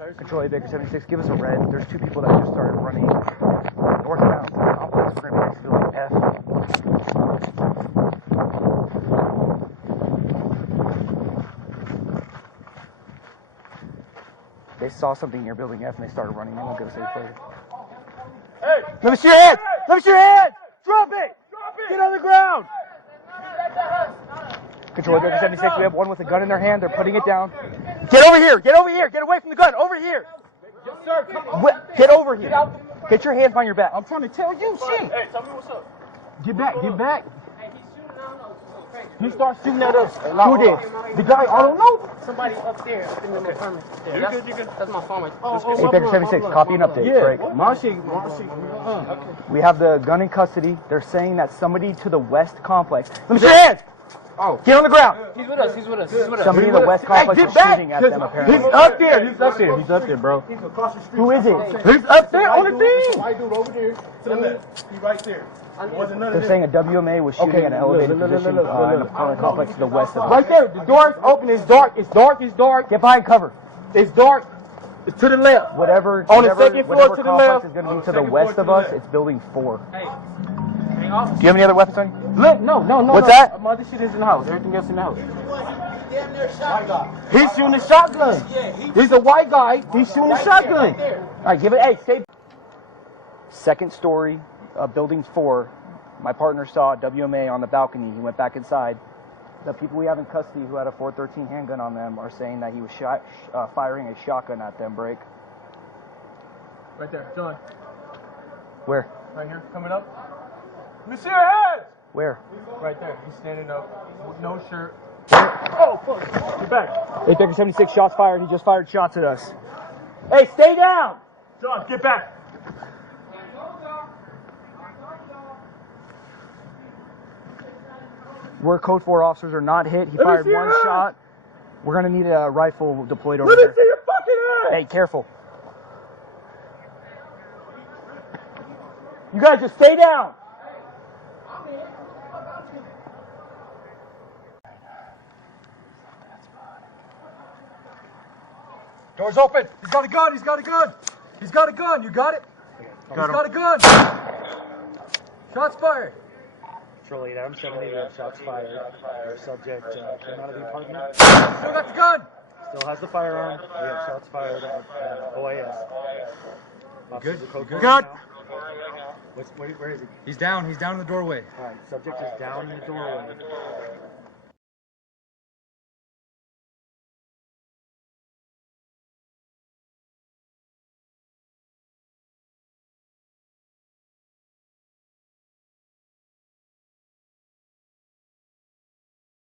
Control Baker 76, give us a red. There's two people that just started running northbound to the complex. We're going to be building F. They saw something near building F and they started running. They won't go safe later. Hey! Let me see your hand! Let me see your hand! Drop it! Get on the ground! Control Baker 76, we have one with a gun in their hand. They're putting it down. Get over here! Get over here! Get away from the gun! Over here! Yes, sir. Come on. Get over here! Get your hands behind your back. I'm trying to tell you shit. Hey, tell me what's up. Get back, get back. He starts shooting at us. Who did? The guy, I don't know. Somebody upstairs in the apartment. You good, you good? That's my phone. Hey, Baker 76, copy and update. Yeah, Break. my shit. We have the gun in custody. They're saying that somebody to the west complex. Let me see your hands! Oh. Get on the ground! He's with us. He's with us. He's with us. Somebody in the west complex Hey, is get back! shooting at them, apparently. He's up there. He's up there. He's up there, bro. Who is it? He's up there on the thing. White dude over there to the left. He right there. They're saying a WMA was shooting at an elevated position in the apartment complex to the west of us. Right there. The door is open. It's dark. It's dark. It's dark. Get behind cover. It's dark. It's to the left. Whatever On the second floor to the complex left. is going to be to the west of us, it's building 4. Hey. Do you have any other weapons on you? Look, no. What's that? My other shit is in the house. Everything else in the house. He's shooting a shotgun. He's a white guy. He's shooting a shotgun. All right, give it. Hey, stay. Second story, building 4. My partner saw a WMA on the balcony. He went back inside. The people we have in custody who had a .413 handgun on them are saying that he was firing a shotgun at them. Break. Right there, John. Where? Right here, coming up. Let me see your hands! Where? Right there. He's standing up. No shirt. Oh, fuck. Get back. Hey, Baker 76, shots fired. He just fired shots at us. Hey, stay down! John, get back. We're code 4 officers are not hit. He fired see your one hand. shot. We're going to need a rifle deployed over Let me there. see your fucking hands! Hey, careful. You guys just stay down. Doors open. He's got a gun. He's got a gun. He's got a gun. You got it? He's got a gun. Shots fired. Control 8, I'm 70, we have shots fired. Our subject came out of the apartment. Still got the gun. Still has the firearm. We have shots fired at OIS. Good. Good. Good. Where is he? He's down in the doorway. Alright, subject is down in the doorway.